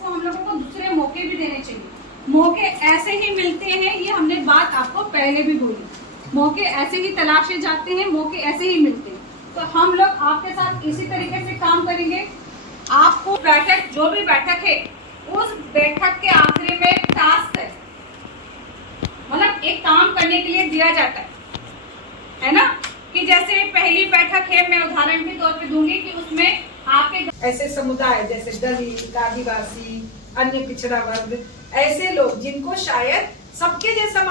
इसको हम लोगों को दूसरे मौके भी देने चाहिए। मौके ऐसे ही मिलते हैं, ये हमने बात आपको पहले भी बोली, मौके ऐसे ही तलाशे जाते हैं, मौके ऐसे ही मिलते हैं। तो हम लोग आपके साथ इसी तरीके से काम करेंगे। आपको बैठक, जो भी बैठक है, उस बैठक के आखिरी में टास्क है, मतलब एक काम करने के लिए दिया जाता है ना, कि जैसे पहली बैठक है, मैं उदाहरण के तौर पे दूंगी कि उसमें आपके ऐसे समुदाय जैसे दलित, आदिवासी, अन्य पिछड़ा वर्ग, ऐसे लोग जिनको शायद सबके जैसा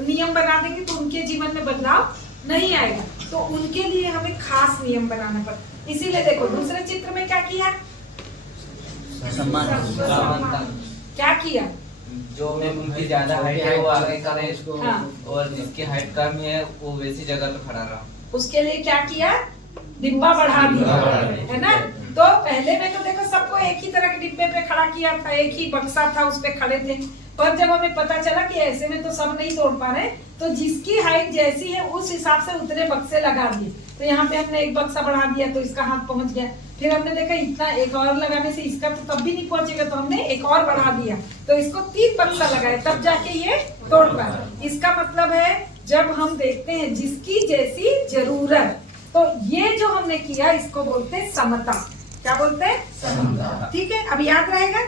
नियम बना देंगे तो उनके जीवन में बदलाव नहीं आएगा, तो उनके लिए हमें खास नियम बनाना पड़ता। इसीलिए देखो दूसरे चित्र में क्या किया, क्या किया, जो में उनकी ज्यादा हाइट है वो आगे करे इसको, हाँ। और जिसकी हाइट कम है वो वैसी जगह पे खड़ा रहा। उसके लिए क्या किया, डिब्बा बढ़ा दिया, है ना। तो पहले में तो देखो सबको एक ही तरह के डिब्बे पे खड़ा किया था, एक ही बक्सा था, उस पे खड़े थे। पर जब हमें पता चला कि ऐसे में तो सब नहीं तोड़ पा रहे, तो जिसकी हाइट जैसी है उस हिसाब से उतने बक्से लगा दिए। तो यहाँ पे हमने एक बक्सा बढ़ा दिया तो इसका हाथ पहुंच गया। फिर हमने देखा इतना एक और लगाने से इसका तो तब भी नहीं पहुंचेगा, तो हमने एक और बढ़ा दिया, तो इसको 3 बक्सा लगाए, तब जाके ये तोड़ पाए। इसका मतलब है जब हम देखते हैं जिसकी जैसी जरूरत, तो ये जो हमने किया इसको बोलते हैं समता। क्या बोलते हैं, समता। ठीक है, अब याद रहेगा।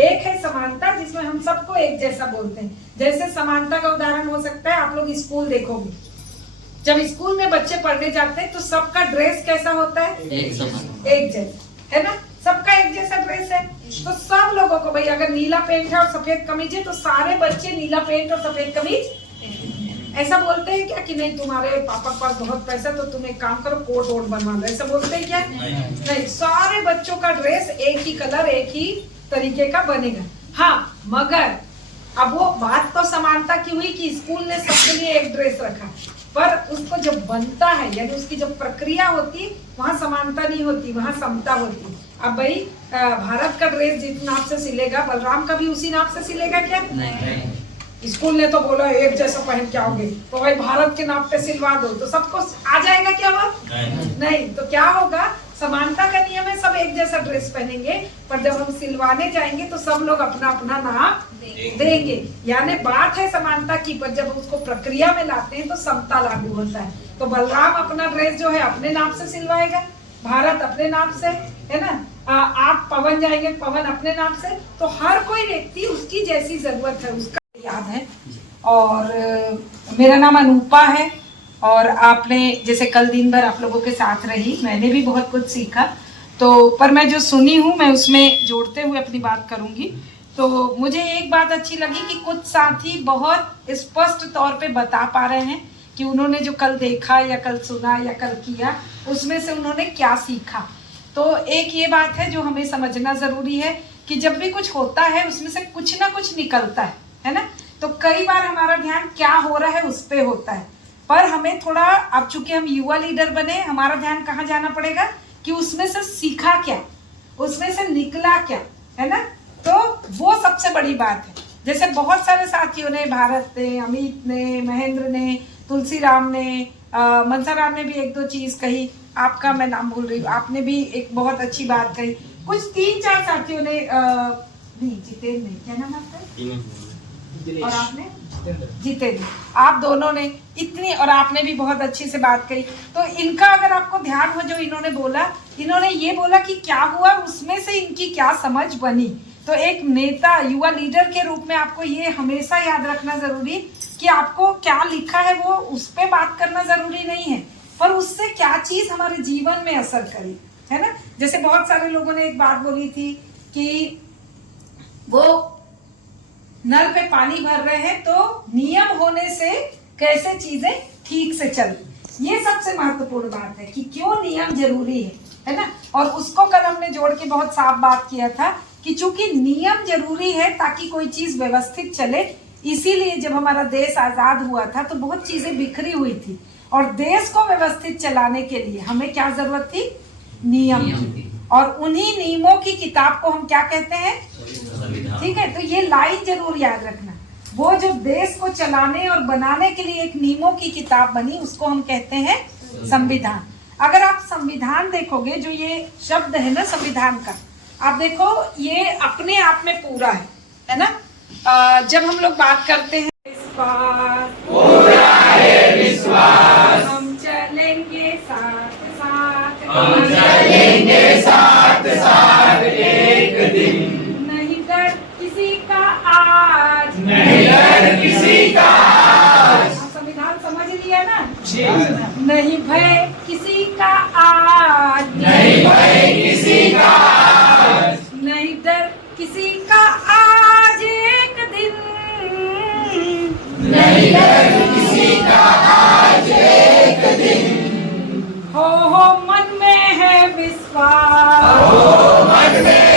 एक है समानता जिसमें हम सबको एक जैसा बोलते हैं। जैसे समानता का उदाहरण हो सकता है, आप लोग स्कूल देखोगे, जब स्कूल में बच्चे पढ़ने जाते हैं तो सबका ड्रेस कैसा होता है, एक जैसा, है ना, सबका एक जैसा ड्रेस है। तो सब लोगों को, भाई अगर नीला पेंट है और सफेद कमीज है तो सारे बच्चे नीला पेंट और सफेद कमीज, ऐसा बोलते हैं क्या कि नहीं तुम्हारे पापा के पास बहुत पैसा तो तुम एक काम करो कोट वोट बनवा लो, ऐसा बोलते हैं क्या, नहीं, सारे बच्चों का ड्रेस एक ही कलर, एक ही तरीके का बनेगा। हाँ, मगर अब वो बात तो समानता की हुई कि स्कूल ने सबके लिए एक ड्रेस रखा, पर उसको जब बनता है यानी उसकी जब प्रक्रिया होती वहाँ समानता नहीं होती, वहाँ समता होती। अब भाई भारत का ड्रेस जिस नाप से सिलेगा बलराम का भी उसी नाप से सिलेगा क्या, नहीं। स्कूल ने तो बोला एक जैसा पहन के आओगे, तो भाई भारत के नाप पे सिलवा दो, तो सबको आ जाएगा क्या वो, नहीं। तो क्या होगा, समानता का नियम है, सब एक जैसा ड्रेस पहनेंगे, पर जब हम सिलवाने जाएंगे तो सब लोग अपना अपना नाप देंगे, यानी बात है समानता की, पर जब उसको प्रक्रिया में लाते हैं तो समता लागू होता है। तो बलराम अपना ड्रेस जो है अपने नाप से सिलवाएगा, भारत अपने नाप से, है ना, आप पवन जाएंगे पवन अपने नाप से, तो हर कोई व्यक्ति उसकी जैसी जरूरत है उसका याद है। और मेरा नाम अनूपा है, और आपने जैसे कल दिन भर आप लोगों के साथ रही, मैंने भी बहुत कुछ सीखा, तो पर मैं जो सुनी हूँ मैं उसमें जोड़ते हुए अपनी बात करूँगी। तो मुझे एक बात अच्छी लगी कि कुछ साथी बहुत स्पष्ट तौर पे बता पा रहे हैं कि उन्होंने जो कल देखा या कल सुना या कल किया उसमें से उन्होंने क्या सीखा। तो एक ये बात है जो हमें समझना ज़रूरी है कि जब भी कुछ होता है उसमें से कुछ ना कुछ निकलता है ना। तो कई बार हमारा ध्यान क्या हो रहा है उस पे होता है, पर हमें थोड़ा, अब चूंकि हम युवा लीडर बने, हमारा ध्यान कहाँ जाना पड़ेगा कि उसमें से सीखा क्या, उसमें से निकला क्या, है ना। तो वो सबसे बड़ी बात है। जैसे बहुत सारे साथियों ने, भारत ने, अमित ने, महेंद्र ने, तुलसीराम ने, मनसाराम ने भी 1-2 चीज कही, आपका मैं नाम भूल रही हूँ, आपने भी एक बहुत अच्छी बात कही, कुछ 3-4 साथियों ने, नहीं जितेंद्र ने, क्या नाम आपका, और आपने जितेंद्र, आप दोनों ने इतनी, और आपने भी बहुत अच्छी से बात कही। तो इनका अगर आपको ध्यान हो जो इन्होंने बोला, इन्होंने ये बोला कि क्या हुआ, उसमें से इनकी क्या समझ बनी। तो एक नेता, युवा लीडर के रूप में आपको ये हमेशा याद रखना जरूरी कि आपको क्या लिखा है वो उस पर बात करना जरूरी नहीं है, पर उससे क्या चीज हमारे जीवन में असर करे, है ना। जैसे बहुत सारे लोगों ने एक बात बोली थी कि वो नल पे पानी भर रहे हैं तो नियम होने से कैसे चीजें ठीक से चली। ये सबसे महत्वपूर्ण बात है कि क्यों नियम जरूरी है ना। और उसको कल हमने जोड़ के बहुत साफ बात किया था कि चूंकि नियम जरूरी है ताकि कोई चीज व्यवस्थित चले, इसीलिए जब हमारा देश आजाद हुआ था तो बहुत चीजें बिखरी हुई थी, और देश को व्यवस्थित चलाने के लिए हमें क्या जरूरत थी, नियम की। और उन्हीं नियमों की किताब को हम क्या कहते हैं, ठीक है। तो ये लाइन जरूर याद रखना, वो जो देश को चलाने और बनाने के लिए एक नियमों की किताब बनी उसको हम कहते हैं संविधान। अगर आप संविधान देखोगे, जो ये शब्द है ना संविधान का, आप देखो ये अपने आप में पूरा है ना। जब हम लोग बात करते हैं पूरा है विश्वास, हम चलेंगे साथ साथ, हम चलेंगे साथ साथ एक दिन, नहीं डर किसी का आज, नहीं डर किसी का आज। संविधान समझ लिया ना। जी। नहीं भय किसी का आज, नहीं भय किसी का आज, नहीं डर किसी का आज एक दिन, नहीं डर किसी का आज एक दिन, हो मन में है विश्वास, हो मन में